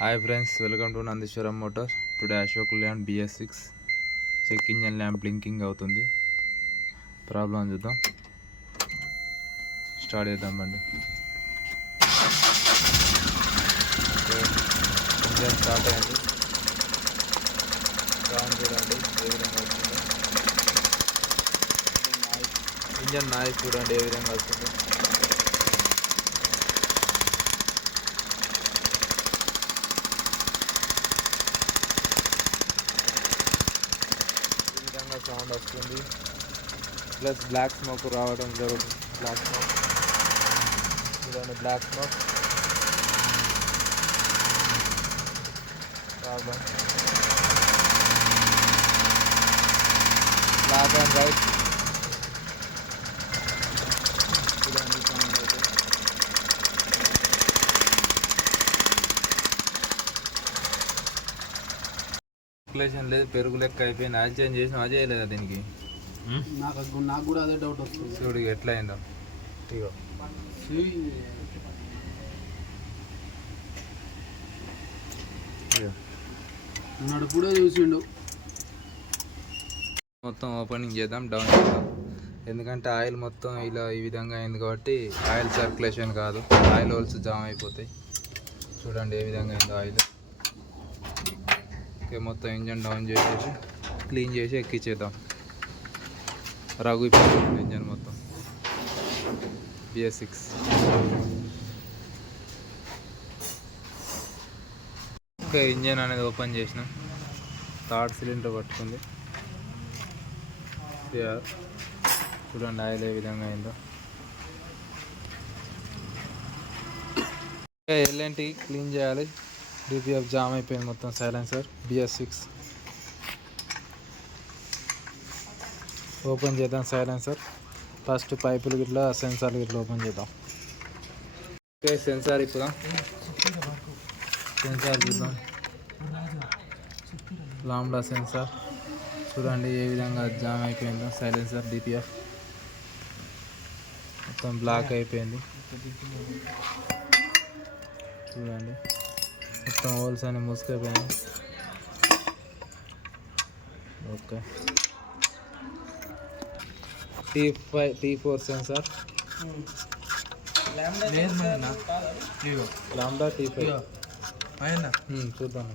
Hi friends, welcome to Nandishwaram Motor. Today Ashok Leyland BS6 check engine lamp blinking అవుతుంది. Problem చూద్దాం. Start చేద్దాం బండి. Engine start అయింది. సౌండ్ చూడండి ఏ విధంగా వస్తుందో. ఇంజన్ నాయిస్ చూడండి ఏ విధంగా వస్తుందో. సౌండ్ వస్తుంది. ప్లస్ బ్లాక్ స్మోక్ రావడం జరుగుతుంది. బ్లాక్ స్మోక్ చూడండి, black smoke problem. Black and white చూడండి సౌండ్ అయితే. సర్క్యులేషన్ లేదు, పెరుగు లెక్క అయిపోయింది. ఆయిల్ చేంజ్ చేసిన అదే లేదా దీనికి? నాకు కూడా అదే డౌట్ వస్తుంది. చూడు ఎట్లా అయిందో. ఇగో నడుపుడే చూసిండు. మొత్తం ఓపెనింగ్ చేద్దాం, డౌన్ చేద్దాం. ఎందుకంటే ఆయిల్ మొత్తం ఇలా ఈ విధంగా అయింది కాబట్టి ఆయిల్ సర్క్యులేషన్ కాదు, ఆయిల్ హోల్స్ జామ్ అయిపోతాయి. చూడండి ఏ విధంగా అయిందో ఆయిల్. ఓకే, మొత్తం ఇంజన్ డౌన్ చేసేసి క్లీన్ చేసి ఎక్కించేద్దాం. రఘు ఇప్పుడు ఇంజన్ మొత్తం BS6. ఓకే, ఇంజన్ అనేది ఓపెన్ చేసినాం. థర్డ్ సిలిండర్ పట్టుకుంది. చూడండి ఆయిల్ ఏ విధంగా అయిందో. ఎల్ఎన్టీ క్లీన్ చేయాలి. DPF జామ్ అయిపోయింది మొత్తం. సైలెన్సర్ BS6 ఓపెన్ చేద్దాం. సైలెన్సర్ ఫస్ట్ పైపులు గిట్లా సెన్సార్లు గిట్లా ఓపెన్ చేద్దాం. ఓకే, సెన్సార్ ఇప్పుదాం. సెన్సార్ చూద్దాం. లాంబ్డా సెన్సార్ చూడండి ఏ విధంగా జామ్ అయిపోయిందో. సైలెన్సర్ DPF మొత్తం బ్లాక్ అయిపోయింది. చూడండి మొత్తం హోల్స్ అన్ని మూసుకైపోయినాయి. Okay, T4 censor, lambda T5 చూద్దాం.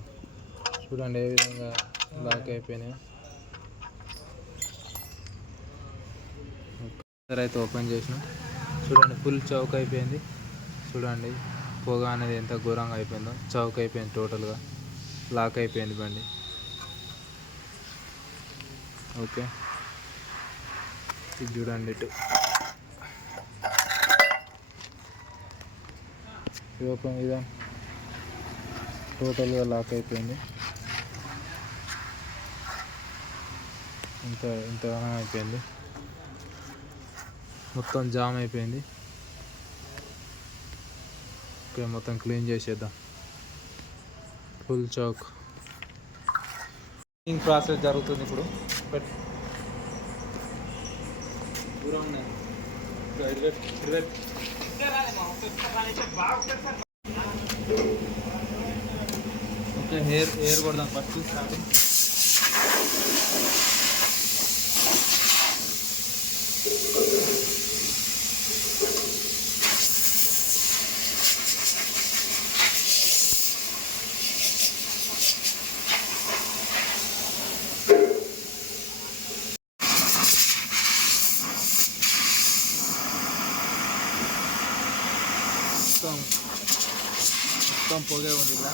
చూడండి ఏ విధంగా బ్లాక్ అయిపోయినాయి. అయితే ఓపెన్ చేసిన చూడండి ఫుల్ చౌక్ అయిపోయింది. చూడండి పొగ అనేది ఎంత ఘోరంగా అయిపోయిందో. చౌక్ అయిపోయింది, టోటల్గా లాక్ అయిపోయింది బండి. ఓకే, ఇది చూడండి ఇటు ఓపెన్ ఇదా టోటల్గా లాక్ అయిపోయింది. ఇంతగానో అయిపోయింది, మొత్తం జామ్ అయిపోయింది. ఓకే, మొత్తం క్లీన్ చేసేద్దాం. ఫుల్ చౌక్ క్లీనింగ్ ప్రాసెస్ జరుగుతుంది ఇప్పుడు. ఓకే, ఎయిర్ కొడదాం ఫస్ట్ స్టార్టింగ్. మొత్తం పొగే ఉంది ఇలా.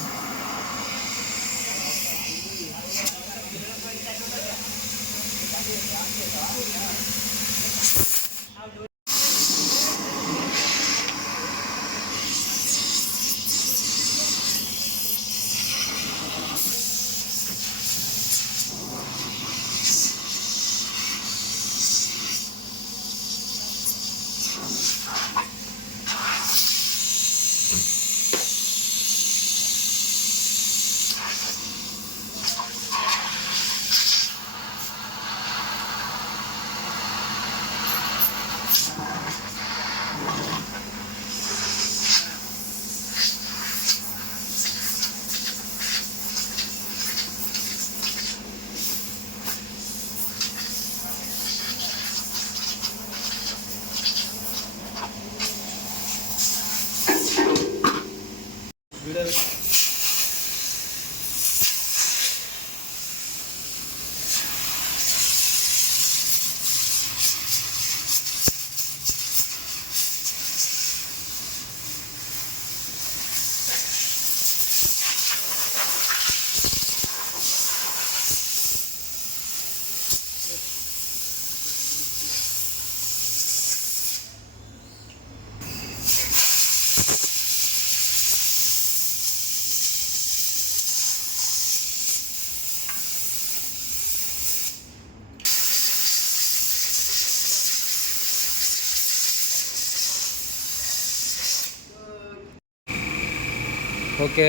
ఓకే,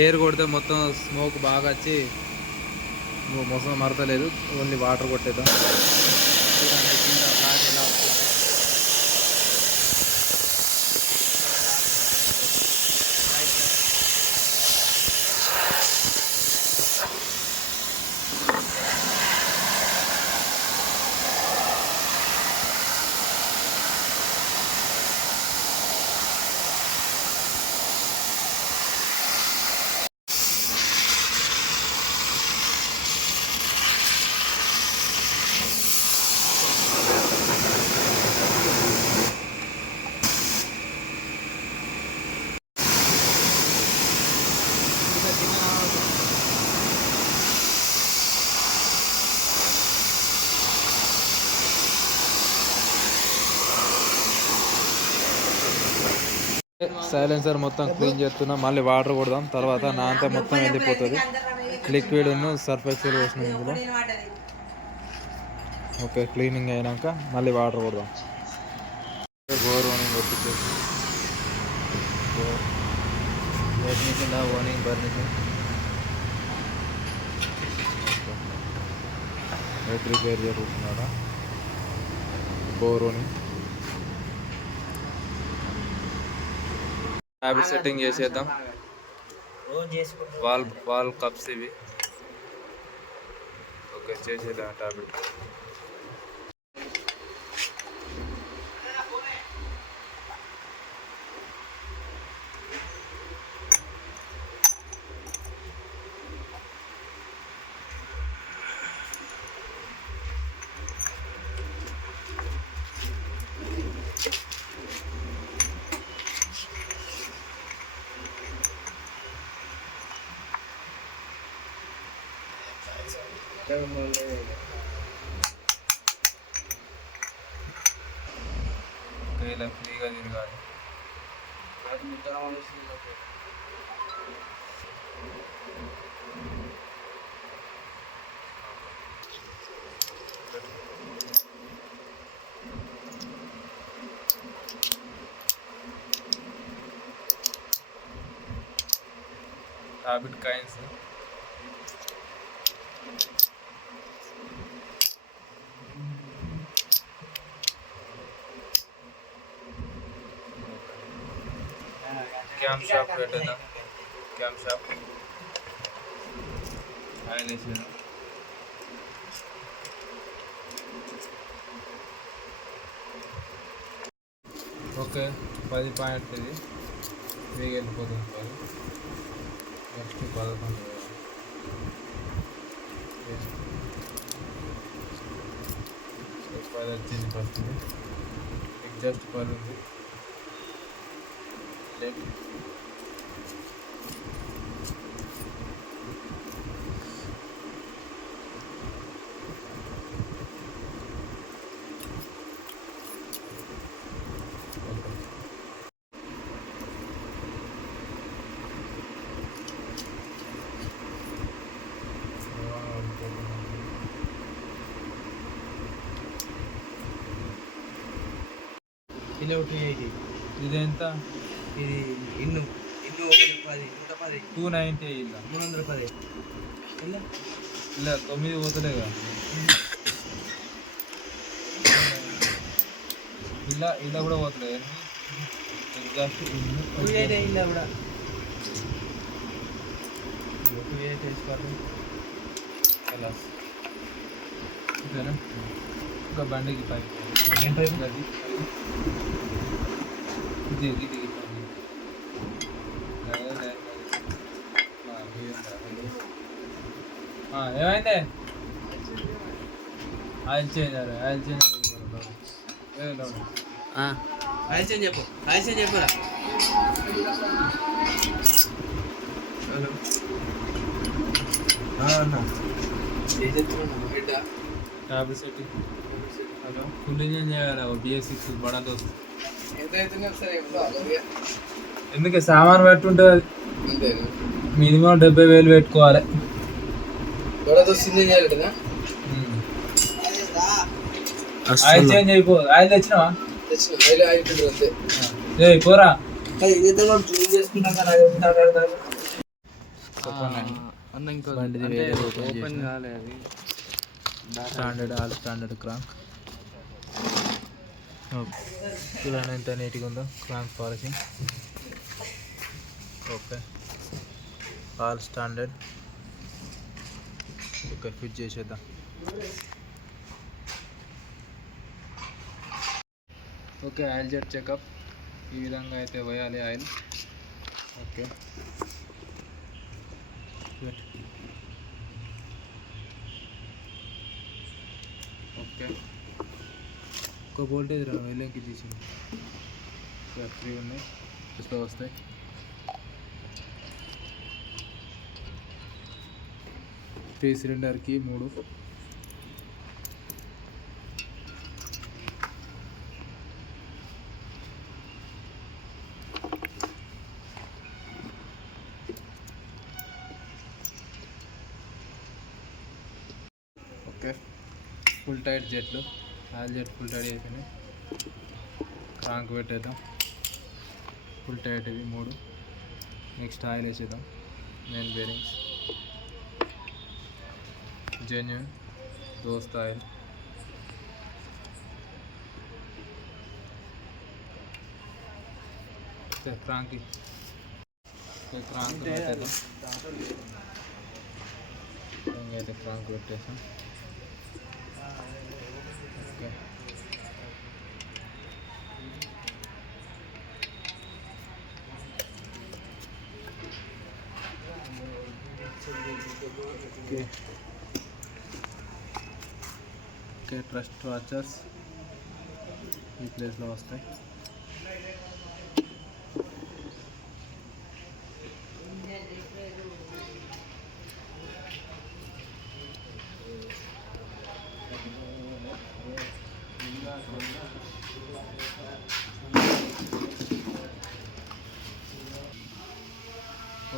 ఎయిర్ కొడితే మొత్తం స్మోక్ బాగా వచ్చి మొత్తం మరతలేదు. ఓన్లీ వాటర్ కొట్టేద్దాం. చూడండి కింద ఫ్లాట్ ఎలా వస్తుంది. సైలెన్సర్ మొత్తం క్లీన్ చేస్తున్నాం. మళ్ళీ వాటర్ కొడదాం. తర్వాత నా అంతా మొత్తం వెళ్ళిపోతుంది. లిక్విడ్ సర్ఫ్ ఎక్సెల్ వేసిన ఇందులో. ఓకే, క్లీనింగ్ అయినాక మళ్ళీ వాటర్ కొడదాం. బోర్ ఓనింగ్ వచ్చేసి ఓనింగ్ బర్నింగ్ రిపేర్ జరుగుతున్నారా. బోర్ ఓనింగ్ హ్యాబిట్ సెట్టింగ్ చేసేద్దాం. వాల్ కప్స్ ఇవి. ఓకే, చేసేద్దాం హ్యాబిట్. ఇలా ఫ్రీగా తిరగాలి. హ్యాబిట్ కైన్స్ క్యామ్ షాప్ పెట్టేద్దాం. క్యామ్ షాప్ ఆయిల్ వేసేద్దాం. ఓకే, 10 పాయింట్ ఇది ఫ్రీగా వెళ్ళిపోతుంది. నెక్స్ట్ 11 వచ్చింది. ఫస్ట్ ఎగ్జాస్ట్ పని ఉంది. కిలో 280. ఇది ఎంత? ఇది ఇన్ను 110 290 ఇలా 310 ఇలా 9 పోతలేగా. ఇలా కూడా పోతలేదు. ఎగ్జాస్ట్ ఇలా కూడా 280 వేసుకోవాలి. అలా ఇదేనా? ఇంకా బండికి పైప్ ఏం పైపు? అది ఇది ఏమైంది oil change oil change oil change చెప్పు ఆయిల్ చేంజ్ చెప్పురా hello tablets hello full engine చేయాలి BS6 బడా దోస్తు ఎందుకు సామాన్ పెట్టుంటుంది మినిమం 70,000 పెట్టుకోవాలి ఆయిల్ చేంజ్ అయిపో ఆయిల్ తెచ్చినావా పోరా అన్న ఇంకా ఓపెన్ కాలే అది స్టాండర్డ్ క్రాంక్ చూడండి ఎంత నీట్గా ఉందో crank polishing okay all standard okay fit చేసేద్దాం ఓకే ఆయిల్ జెట్ చెకప్ ఈ విధంగా అయితే పోయాలి ఆయిల్ ఓకే ఓకే ఒక వోల్టేజ్ రా వెళ్ళంకి తీసింది ఫ్రీ ఉన్నాయి ఇట్లా వస్తాయి త్రీ సిలిండర్కి 3 ఓకే ఫుల్ టైట్ జెట్లు ఆయిల్ జెట్ ఫుల్ టైట్ అయిపోయినాయి క్రాంక్ పెట్టేద్దాం ఫుల్ టైట్ ఇవి 3 నెక్స్ట్ ఆయిల్ వేసేద్దాం మెయిన్ బేరింగ్స్ జెన్యూన్ దోస్త్ ఆయిల్ క్రాంక్ పెట్టేద్దాం అయితే క్రాంక్ పెట్టేసాం ఓకే ఓకే ట్రస్ట్ వాచర్స్ ఈ ప్లేస్లో వస్తాయి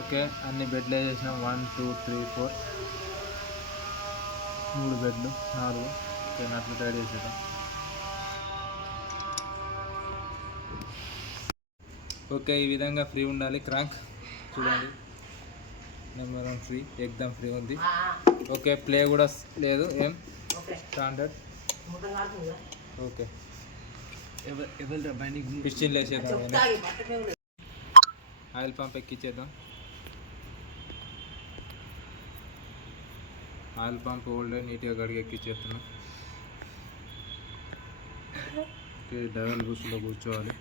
ఓకే అన్ని బెడ్లు వేసేసినాం 1 2 3 4 3 బెడ్లు 4 ఓకే నట్లు టైడ్ చేసేద్దాం ఓకే ఈ విధంగా ఫ్రీ ఉండాలి క్రాంక్ చూడండి నెంబర్ 1 ఫ్రీ ఎగ్దమ్ ఫ్రీ ఉంది ఓకే ప్లే కూడా లేదు ఏం స్టాండర్డ్ ఓకే పిస్టిన్ వేసేద్దాం ఆయిల్ పంప్ ఎక్కించేద్దాం ఆయిల్ పంప్ ఓల్డ్ నీట్గా గడిగి ఎక్కించేస్తున్నాం ఓకే డబల్ బూస్ట్లో కూర్చోవాలి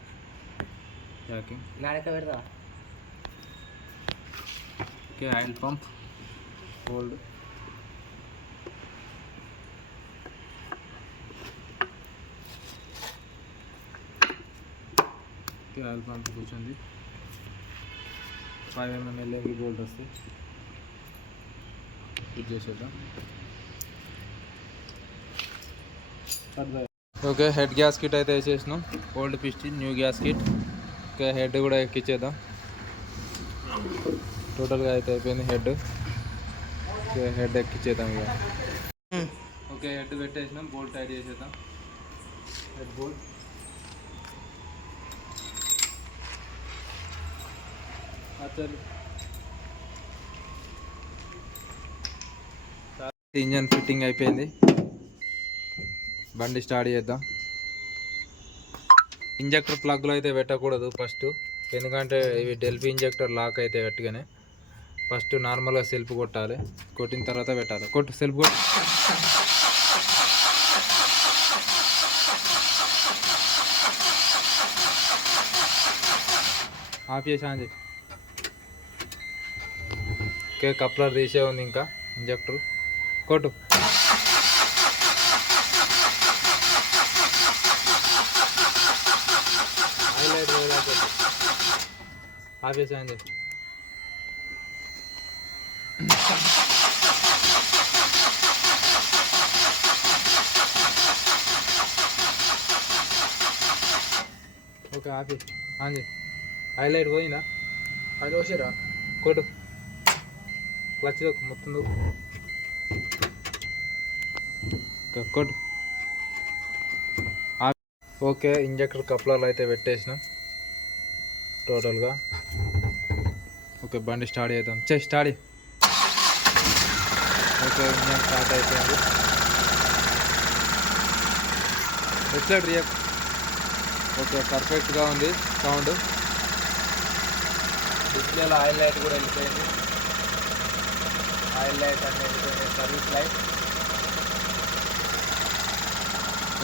packing okay oil pump old okay oil pump కూర్చుంది 5 mm ఎల్ఏకి బోల్ట్ వస్తాయి ఫిట్ చేసేద్దాం ఓకే హెడ్ గ్యాస్ కిట్ అయితే వేసేసినాం old piston new gasket okay head కూడా ఎక్కించేద్దాం టోటల్గా అయితే అయిపోయింది హెడ్ ఓకే హెడ్ ఎక్కించేద్దాం ఇక ఓకే హెడ్ పెట్టేసినాం బోల్ట్ టైట్ చేసేద్దాం హెడ్ బోల్ట్ అసలు ఇంజన్ ఫిట్టింగ్ అయిపోయింది బండి స్టార్ట్ చేద్దాం ఇంజెక్టర్ ప్లగ్లో అయితే పెట్టకూడదు ఫస్ట్ ఎందుకంటే ఇవి డెల్ఫీ ఇంజెక్టర్ లాక్ అయితే గట్టిగానే ఫస్ట్ నార్మల్గా సెల్ఫ్ కొట్టాలి కొట్టిన తర్వాత పెట్టాలి కొట్టు సెల్ఫ్ కొట్టు ఆఫ్ చేసి ఆన్ చేయి ఓకే కప్లర్ తీసే ఉంది ఇంకా ఇంజెక్టర్ కొట్టు. హైలైట్ ఆఫీస్ అని చెప్పి ఓకే ఆఫీస్ అని హైలైట్ పోయిందా? అది వచ్చారా? కొట్టు క్లచ్ మొత్తం కొట్టు. ఓకే ఇంజక్టర్ కప్లర్లు అయితే పెట్టేసినాం టోటల్గా. ఓకే బండి స్టార్ట్ చేద్దాం. స్టార్ట్. ఓకే ఇంజన్ స్టార్ట్ అయిపోయింది. Accelerator react. ఓకే పర్ఫెక్ట్గా ఉంది సౌండ్. డిస్ప్లేలో ఆయిల్ లైట్ కూడా వెళ్ళిపోయింది. ఆయిల్ లైట్ అన్నీ వెళ్ళిపోయింది. Service light.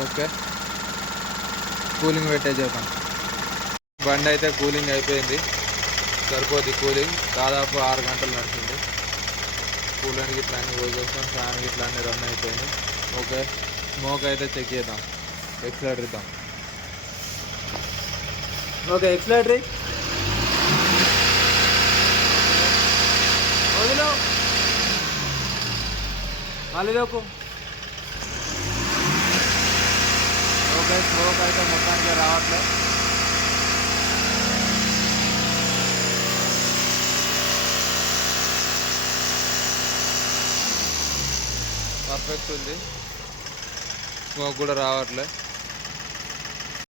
ఓకే కూలింగ్ పెట్టేద్దాం. బండి అయితే కూలింగ్ అయిపోయింది. సరిపోద్ది కూలింగ్. దాదాపు 6 గంటలు నడిచింది. కూలర్కి ఇట్లా అన్నీ పోసేస్తాం. ఫ్యాన్కి ఇట్లా అన్నీ రన్ అయిపోయింది. ఓకే స్మోక్ అయితే చెక్ చేద్దాం. ఎక్సలెటర్ ఇద్దాం. ఓకే ఎక్సలెటర్ వదిలో మళ్ళీలోకు. ఓకే స్మోక్ అయితే మొత్తానికి రావట్లేదు. పర్ఫెక్ట్ ఉంది. స్మోక్ కూడా రావట్లే.